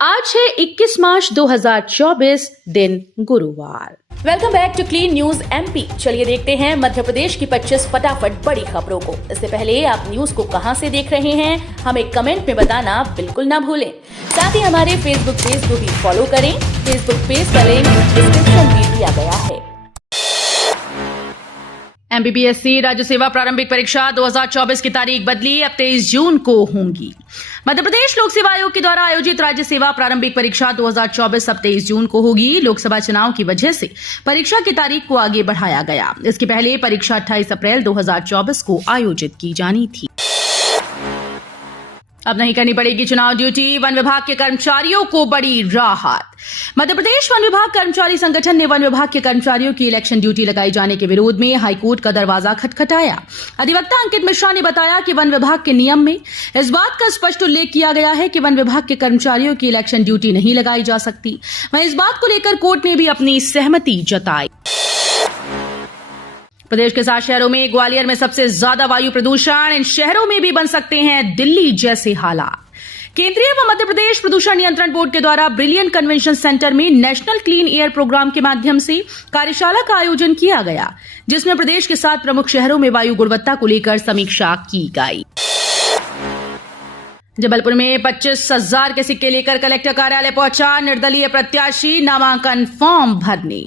आज है 21 मार्च 2024, दिन गुरुवार। Welcome back to clean news MP. चलिए देखते हैं मध्य प्रदेश की 25 फटाफट बड़ी खबरों को। इससे पहले आप न्यूज को कहां से देख रहे हैं, हमें कमेंट में बताना बिल्कुल ना भूलें। साथ ही हमारे फेसबुक पेज को भी फॉलो करें। फेसबुक पेज का लिंक डिस्क्रिप्शन में दिया गया है। एमपीपीएससी राज्य सेवा प्रारंभिक परीक्षा 2024 की तारीख बदली, अब 23 जून को होंगी। मध्य प्रदेश लोक सेवा आयोग के द्वारा आयोजित राज्य सेवा प्रारंभिक परीक्षा 2024 अब 23 जून को होगी। लोकसभा चुनाव की वजह से परीक्षा की तारीख को आगे बढ़ाया गया। इसके पहले परीक्षा 28 अप्रैल 2024 को आयोजित की जानी थी। अब नहीं करनी पड़ेगी चुनाव ड्यूटी, वन विभाग के कर्मचारियों को बड़ी राहत। मध्य प्रदेश वन विभाग कर्मचारी संगठन ने वन विभाग के कर्मचारियों की इलेक्शन ड्यूटी लगाए जाने के विरोध में हाईकोर्ट का दरवाजा खटखटाया। अधिवक्ता अंकित मिश्रा ने बताया कि वन विभाग के नियम में इस बात का स्पष्ट उल्लेख किया गया है कि वन विभाग के कर्मचारियों की इलेक्शन ड्यूटी नहीं लगाई जा सकती। वहीं इस बात को लेकर कोर्ट ने भी अपनी सहमति जताई। प्रदेश के 7 शहरों में ग्वालियर में सबसे ज्यादा वायु प्रदूषण, इन शहरों में भी बन सकते हैं दिल्ली जैसे हालात। केंद्रीय व मध्य प्रदेश प्रदूषण नियंत्रण बोर्ड के द्वारा ब्रिलियंट कन्वेंशन सेंटर में नेशनल क्लीन एयर प्रोग्राम के माध्यम से कार्यशाला का आयोजन किया गया, जिसमें प्रदेश के 7 प्रमुख शहरों में वायु गुणवत्ता को लेकर समीक्षा की गई। जबलपुर में 25,000 के सिक्के लेकर कलेक्टर कार्यालय पहुंचा निर्दलीय प्रत्याशी नामांकन फॉर्म भरने।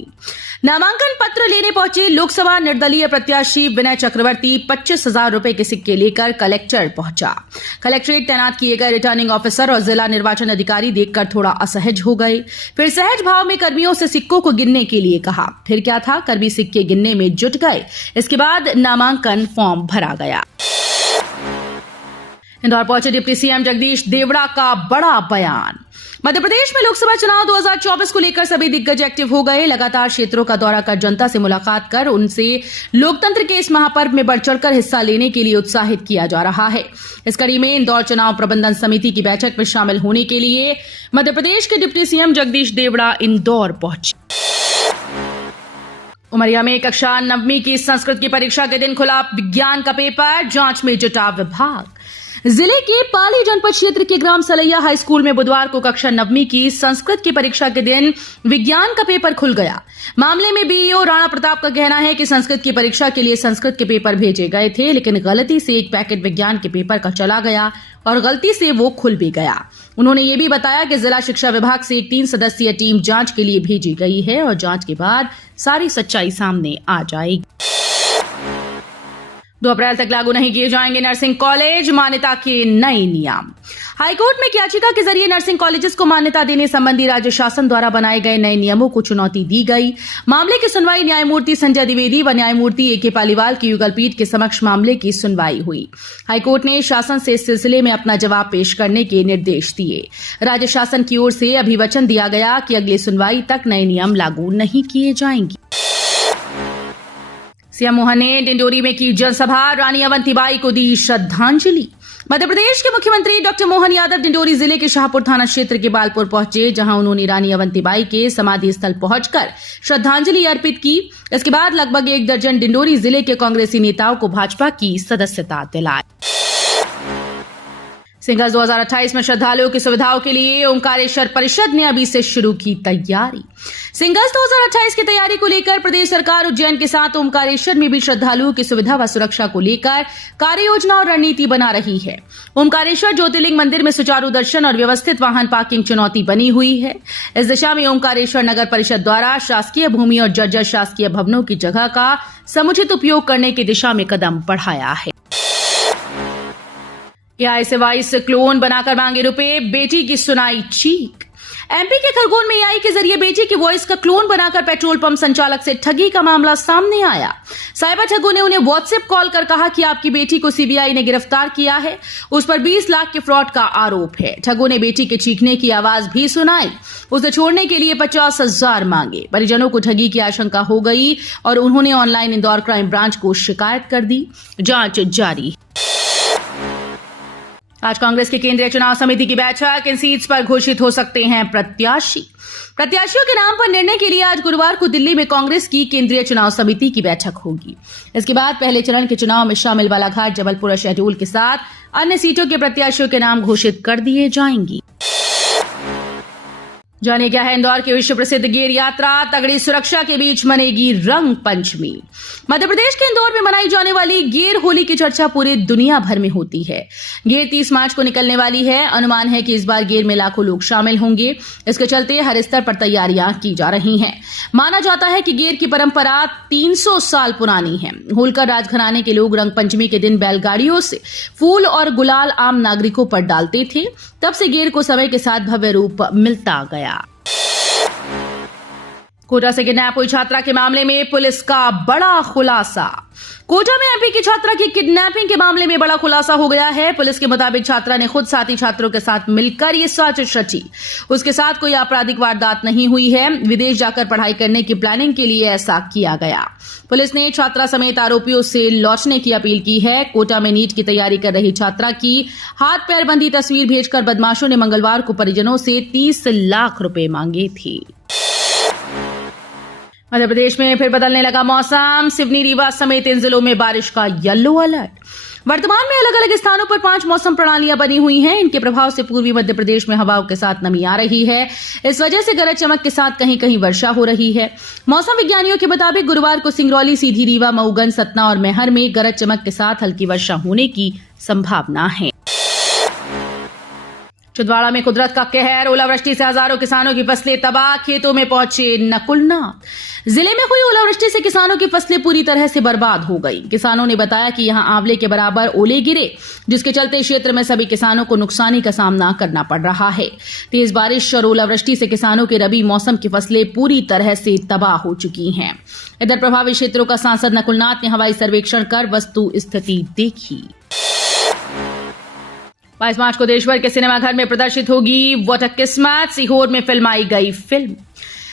नामांकन पत्र लेने पहुंचे लोकसभा निर्दलीय प्रत्याशी विनय चक्रवर्ती 25,000 रुपए के सिक्के लेकर कलेक्टर पहुंचा। कलेक्ट्रेट तैनात किए गए रिटर्निंग ऑफिसर और जिला निर्वाचन अधिकारी देखकर थोड़ा असहज हो गए। फिर सहज भाव में कर्मियों से सिक्कों को गिनने के लिए कहा। फिर क्या था, कर्मी सिक्के गिनने में जुट गए। इसके बाद नामांकन फॉर्म भरा गया। इंदौर पहुंचे डिप्टी सीएम जगदीश देवड़ा का बड़ा बयान। मध्य प्रदेश में लोकसभा चुनाव 2024 को लेकर सभी दिग्गज एक्टिव हो गए। लगातार क्षेत्रों का दौरा कर जनता से मुलाकात कर उनसे लोकतंत्र के इस महापर्व में बढ़ चढ़कर हिस्सा लेने के लिए उत्साहित किया जा रहा है। इस कड़ी में इंदौर चुनाव प्रबंधन समिति की बैठक में शामिल होने के लिए मध्य प्रदेश के डिप्टी सीएम जगदीश देवड़ा इंदौर पहुंचे। उमरिया में कक्षा 9वीं की संस्कृत की परीक्षा के दिन खुला विज्ञान का पेपर, जांच में जुटा विभाग। जिले के पाली जनपद क्षेत्र के ग्राम सलैया हाई स्कूल में बुधवार को कक्षा 9वीं की संस्कृत की परीक्षा के दिन विज्ञान का पेपर खुल गया। मामले में बीईओ राणा प्रताप का कहना है कि संस्कृत की परीक्षा के लिए संस्कृत के पेपर भेजे गए थे, लेकिन गलती से एक पैकेट विज्ञान के पेपर का चला गया और गलती से वो खुल भी गया। उन्होंने ये भी बताया कि जिला शिक्षा विभाग से एक 3 सदस्यीय टीम जांच के लिए भेजी गई है और जांच के बाद सारी सच्चाई सामने आ जाएगी। 2 अप्रैल तक लागू नहीं किए जाएंगे नर्सिंग कॉलेज, मान्यता के नए नियम। हाईकोर्ट में एक याचिका के जरिए नर्सिंग कॉलेजेस को मान्यता देने संबंधी राज्य शासन द्वारा बनाए गए नए नियमों को चुनौती दी गई। मामले की सुनवाई न्यायमूर्ति संजय द्विवेदी व न्यायमूर्ति ए के पालीवाल की युगल पीठ के समक्ष मामले की सुनवाई हुई। हाईकोर्ट ने शासन से इस सिलसिले में अपना जवाब पेश करने के निर्देश दिए। राज्य शासन की ओर से अभिवचन दिया गया कि अगली सुनवाई तक नए नियम लागू नहीं किए जाएंगे। सीएम मोहन ने डिंडोरी में की जनसभा, रानी अवंतीबाई को दी श्रद्धांजलि। मध्य प्रदेश के मुख्यमंत्री डॉक्टर मोहन यादव डिंडोरी जिले के शाहपुर थाना क्षेत्र के बालपुर पहुंचे, जहां उन्होंने रानी अवंतीबाई के समाधि स्थल पहुंचकर श्रद्धांजलि अर्पित की। इसके बाद लगभग 1 दर्जन डिंडोरी जिले के कांग्रेसी नेताओं को भाजपा की सदस्यता दिलाई। सिंगल्स 2028 में श्रद्धालुओं की सुविधाओं के लिए ओंकारेश्वर परिषद ने अभी से शुरू की तैयारी। सिंगल्स 2028 की तैयारी को लेकर प्रदेश सरकार उज्जैन के साथ ओंकारेश्वर में भी श्रद्धालुओं की सुविधा व सुरक्षा को लेकर कार्य योजना और रणनीति बना रही है। ओंकारेश्वर ज्योतिर्लिंग मंदिर में सुचारू दर्शन और व्यवस्थित वाहन पार्किंग चुनौती बनी हुई है। इस दिशा में ओंकारेश्वर नगर परिषद द्वारा शासकीय भूमि और जर्जर शासकीय भवनों की जगह का समुचित उपयोग करने की दिशा में कदम बढ़ाया है। एआई से वॉइस क्लोन बनाकर मांगे रुपए, बेटी की सुनाई चीख। एमपी के खरगोन में एआई के जरिए बेटी की वॉइस का क्लोन बनाकर पेट्रोल पंप संचालक से ठगी का मामला सामने आया। साइबर ठगों ने उन्हें व्हाट्सएप कॉल कर कहा कि आपकी बेटी को सीबीआई ने गिरफ्तार किया है, उस पर 20 लाख के फ्रॉड का आरोप है। ठगों ने बेटी के चीखने की आवाज भी सुनाई, उसे छोड़ने के लिए 50,000 मांगे। परिजनों को ठगी की आशंका हो गई और उन्होंने ऑनलाइन इंदौर क्राइम ब्रांच को शिकायत कर दी। जांच जारी। आज कांग्रेस की केंद्रीय चुनाव समिति की बैठक, इन सीट्स पर घोषित हो सकते हैं प्रत्याशी। प्रत्याशियों के नाम पर निर्णय के लिए आज गुरुवार को दिल्ली में कांग्रेस की केंद्रीय चुनाव समिति की बैठक होगी। इसके बाद पहले चरण के चुनाव में शामिल बालाघाट, जबलपुर और शहडोल के साथ अन्य सीटों के प्रत्याशियों के नाम घोषित कर दिए जाएंगे। जानिए क्या है इंदौर की विश्व प्रसिद्ध गेर यात्रा, तगड़ी सुरक्षा के बीच मनेगी रंग पंचमी। मध्य प्रदेश के इंदौर में मनाई जाने वाली गेर होली की चर्चा पूरे दुनिया भर में होती है। गेर 30 मार्च को निकलने वाली है। अनुमान है कि इस बार गेर में लाखों लोग शामिल होंगे। इसके चलते हर स्तर पर तैयारियां की जा रही हैं। माना जाता है कि गेर की परंपरा 300 साल पुरानी है। होलकर राजघराने के लोग रंग पंचमी के दिन बैलगाड़ियों से फूल और गुलाल आम नागरिकों पर डालते थे। तब से गेर को समय के साथ भव्य रूप मिलता गया। कोटा से किडनैप हुई छात्रा के मामले में पुलिस का बड़ा खुलासा। कोटा में एमपी की छात्रा की किडनैपिंग के मामले में बड़ा खुलासा हो गया है। पुलिस के मुताबिक छात्रा ने खुद साथी छात्रों के साथ मिलकर ये साजिश रची। उसके साथ कोई आपराधिक वारदात नहीं हुई है। विदेश जाकर पढ़ाई करने की प्लानिंग के लिए ऐसा किया गया। पुलिस ने छात्रा समेत आरोपियों से लौटने की अपील की है। कोटा में नीट की तैयारी कर रही छात्रा की हाथ पैर बंधी तस्वीर भेजकर बदमाशों ने मंगलवार को परिजनों से 30 लाख रुपए मांगे थे। मध्य प्रदेश में फिर बदलने लगा मौसम। सिवनी, रीवा समेत इन जिलों में बारिश का येलो अलर्ट। वर्तमान में अलग अलग स्थानों पर 5 मौसम प्रणालियां बनी हुई हैं। इनके प्रभाव से पूर्वी मध्य प्रदेश में हवाओं के साथ नमी आ रही है। इस वजह से गरज चमक के साथ कहीं कहीं वर्षा हो रही है। मौसम विज्ञानियों के मुताबिक गुरुवार को सिंगरौली, सीधी, रीवा, मऊगंज, सतना और मैहर में गरज चमक के साथ हल्की वर्षा होने की संभावना है। छिंदवाड़ा में कुदरत का कहर। ओलावृष्टि से हजारों किसानों की फसलें तबाह। खेतों में पहुंचे नकुलनाथ। जिले में हुई ओलावृष्टि से किसानों की फसलें पूरी तरह से बर्बाद हो गई। किसानों ने बताया कि यहां आंवले के बराबर ओले गिरे, जिसके चलते क्षेत्र में सभी किसानों को नुकसानी का सामना करना पड़ रहा है। तेज बारिश और ओलावृष्टि से किसानों के रबी मौसम की फसलें पूरी तरह से तबाह हो चुकी हैं। इधर प्रभावित क्षेत्रों का सांसद नकुलनाथ ने हवाई सर्वेक्षण कर वस्तु स्थिति देखी। 22 मार्च को देश भर के सिनेमाघर में प्रदर्शित होगी व्हाट अ किस्मत। सीहोर में फिल्माई गई फिल्म।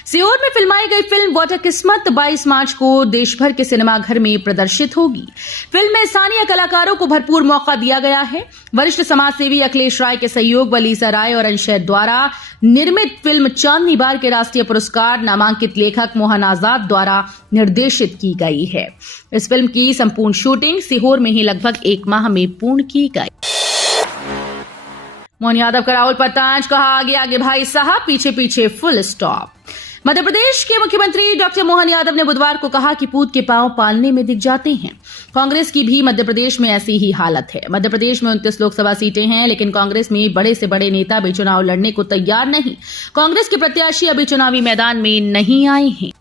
सीहोर में फिल्माई गई फिल्म व्हाट अ किस्मत 22 मार्च को देश भर के सिनेमाघर में प्रदर्शित होगी। फिल्म में स्थानीय कलाकारों को भरपूर मौका दिया गया है। वरिष्ठ समाजसेवी अखिलेश राय के सहयोग वलीसा राय और अंशय द्वारा निर्मित फिल्म चांदनी बार के राष्ट्रीय पुरस्कार नामांकित लेखक मोहन आजाद द्वारा निर्देशित की गई है। इस फिल्म की संपूर्ण शूटिंग सीहोर में ही लगभग 1 माह में पूर्ण की गई। मोहन यादव का राहुल पर तांज, कहा आगे आगे भाई साहब, पीछे पीछे फुल स्टॉप। मध्य प्रदेश के मुख्यमंत्री डॉक्टर मोहन यादव ने बुधवार को कहा कि पूत के पांव पालने में दिख जाते हैं। कांग्रेस की भी मध्य प्रदेश में ऐसी ही हालत है। मध्य प्रदेश में 29 लोकसभा सीटें हैं, लेकिन कांग्रेस में बड़े से बड़े नेता भी चुनाव लड़ने को तैयार नहीं। कांग्रेस के प्रत्याशी अभी चुनावी मैदान में नहीं आए हैं।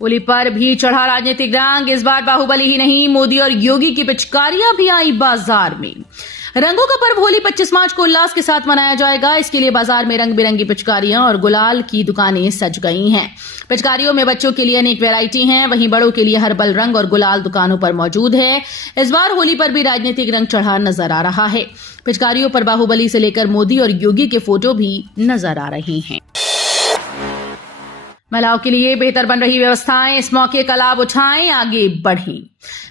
होली पर भी चढ़ा राजनीतिक रंग। इस बार बाहुबली ही नहीं, मोदी और योगी की पिचकारियां भी आई बाजार में। रंगों का पर्व होली 25 मार्च को उल्लास के साथ मनाया जाएगा। इसके लिए बाजार में रंग बिरंगी पिचकारियां और गुलाल की दुकानें सज गई हैं। पिचकारियों में बच्चों के लिए अनेक वैरायटी हैं, वहीं बड़ों के लिए हर्बल रंग और गुलाल दुकानों पर मौजूद है। इस बार होली पर भी राजनीतिक रंग चढ़ा नजर आ रहा है। पिचकारियों पर बाहुबली से लेकर मोदी और योगी के फोटो भी नजर आ रहे हैं। महिलाओं के लिए बेहतर बन रही व्यवस्थाएं, इस मौके का लाभ उठाएं, आगे बढ़ें।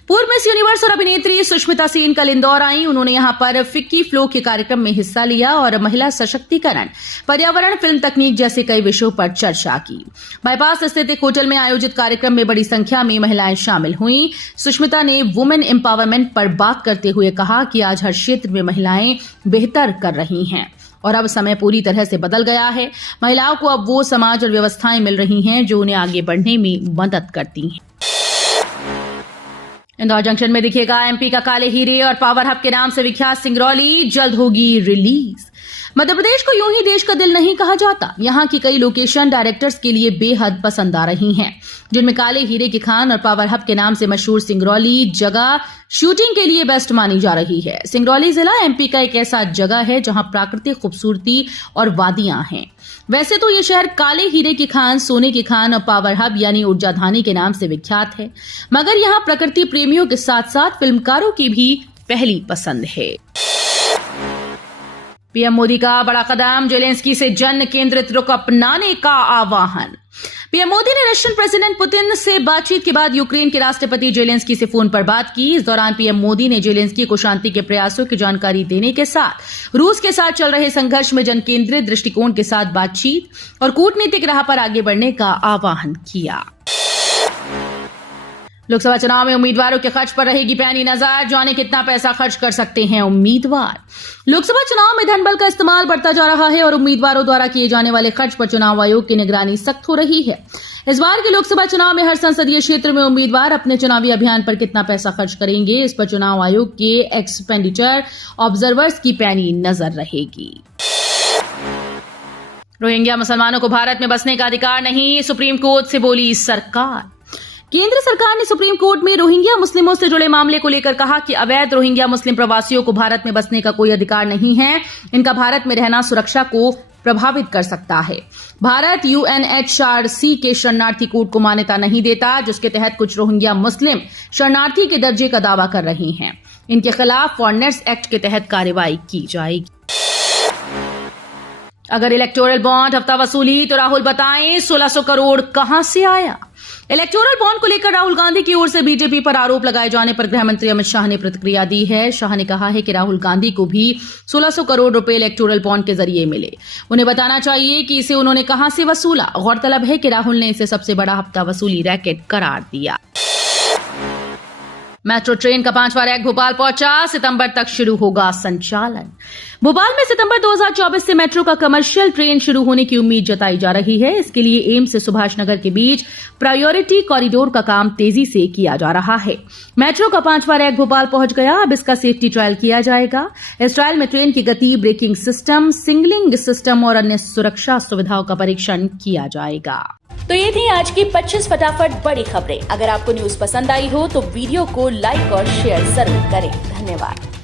पूर्व मिस यूनिवर्स और अभिनेत्री सुष्मिता सेन कल इंदौर आई। उन्होंने यहां पर फिक्की फ्लो के कार्यक्रम में हिस्सा लिया और महिला सशक्तिकरण, पर्यावरण, फिल्म तकनीक जैसे कई विषयों पर चर्चा की। बाईपास स्थित एक होटल में आयोजित कार्यक्रम में बड़ी संख्या में महिलाएं शामिल हुईं। सुष्मिता ने वुमेन एम्पावरमेंट पर बात करते हुए कहा कि आज हर क्षेत्र में महिलाएं बेहतर कर रही हैं और अब समय पूरी तरह से बदल गया है। महिलाओं को अब वो समाज और व्यवस्थाएं मिल रही हैं जो उन्हें आगे बढ़ने में मदद करती हैं। इंदौर जंक्शन में दिखेगा एमपी का काले हीरे और पावर हब के नाम से विख्यात सिंगरौली, जल्द होगी रिलीज। मध्य प्रदेश को यूं ही देश का दिल नहीं कहा जाता। यहाँ की कई लोकेशन डायरेक्टर्स के लिए बेहद पसंद आ रही हैं, जिनमें काले हीरे की खान और पावर हब के नाम से मशहूर सिंगरौली जगह शूटिंग के लिए बेस्ट मानी जा रही है। सिंगरौली जिला एमपी का एक ऐसा जगह है जहां प्राकृतिक खूबसूरती और वादियां हैं। वैसे तो ये शहर काले हीरे की खान, सोने की खान और पावर हब यानी ऊर्जा धानी के नाम से विख्यात है, मगर यहाँ प्रकृति प्रेमियों के साथ साथ फिल्मकारों की भी पहली पसंद है। पीएम मोदी का बड़ा कदम, जेलेंस्की से जन केंद्रित रुख अपनाने का आह्वान। पीएम मोदी ने रशियन प्रेसिडेंट पुतिन से बातचीत के बाद यूक्रेन के राष्ट्रपति जेलेंस्की से फोन पर बात की। इस दौरान पीएम मोदी ने जेलेंस्की को शांति के प्रयासों की जानकारी देने के साथ रूस के साथ चल रहे संघर्ष में जन केंद्रित दृष्टिकोण के साथ बातचीत और कूटनीतिक राह पर आगे बढ़ने का आह्वान किया। लोकसभा चुनाव में उम्मीदवारों के खर्च पर रहेगी पैनी नजर, जाने कितना पैसा खर्च कर सकते हैं उम्मीदवार। लोकसभा चुनाव में धन बल का इस्तेमाल बढ़ता जा रहा है और उम्मीदवारों द्वारा किए जाने वाले खर्च पर चुनाव आयोग की निगरानी सख्त हो रही है। इस बार के लोकसभा चुनाव में हर संसदीय क्षेत्र में उम्मीदवार अपने चुनावी अभियान पर कितना पैसा खर्च करेंगे, इस पर चुनाव आयोग के एक्सपेंडिचर ऑब्जर्वर्स की पैनी नजर रहेगी। रोहिंग्या मुसलमानों को भारत में बसने का अधिकार नहीं, सुप्रीम कोर्ट से बोली सरकार। केंद्र सरकार ने सुप्रीम कोर्ट में रोहिंग्या मुस्लिमों से जुड़े मामले को लेकर कहा कि अवैध रोहिंग्या मुस्लिम प्रवासियों को भारत में बसने का कोई अधिकार नहीं है। इनका भारत में रहना सुरक्षा को प्रभावित कर सकता है। भारत UNHRC के शरणार्थी कोड को मान्यता नहीं देता, जिसके तहत कुछ रोहिंग्या मुस्लिम शरणार्थी के दर्जे का दावा कर रहे हैं। इनके खिलाफ फॉरेनर्स एक्ट के तहत कार्रवाई की जाएगी। अगर इलेक्टोरल बॉन्ड हफ्ता वसूली तो राहुल बताएं 1600 करोड़ कहां से आया। इलेक्टोरल बॉन्ड को लेकर राहुल गांधी की ओर से बीजेपी पर आरोप लगाए जाने पर गृह मंत्री अमित शाह ने प्रतिक्रिया दी है। शाह ने कहा है कि राहुल गांधी को भी 1600 करोड़ रुपए इलेक्टोरल बॉन्ड के जरिए मिले। उन्हें बताना चाहिए कि इसे उन्होंने कहां से वसूला। गौरतलब है कि राहुल ने इसे सबसे बड़ा हफ्ता वसूली रैकेट करार दिया। मेट्रो ट्रेन का 5वां रैक भोपाल पहुंचा, सितंबर तक शुरू होगा संचालन। भोपाल में सितंबर 2024 से मेट्रो का कमर्शियल ट्रेन शुरू होने की उम्मीद जताई जा रही है। इसके लिए एम्स से सुभाष नगर के बीच प्रायोरिटी कॉरिडोर का काम तेजी से किया जा रहा है। मेट्रो का 5वां रैक भोपाल पहुंच गया, अब इसका सेफ्टी ट्रायल किया जाएगा। इस ट्रायल में ट्रेन की गति, ब्रेकिंग सिस्टम, सिग्नलिंग सिस्टम और अन्य सुरक्षा सुविधाओं का परीक्षण किया जाएगा। तो ये थी आज की 25 फटाफट बड़ी खबरें। अगर आपको न्यूज पसंद आई हो तो वीडियो को लाइक और शेयर जरूर करें। धन्यवाद।